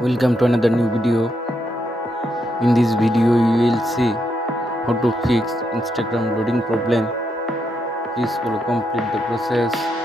Welcome to another new video. In this video you will see how to fix Instagram loading problem. Please follow complete the process.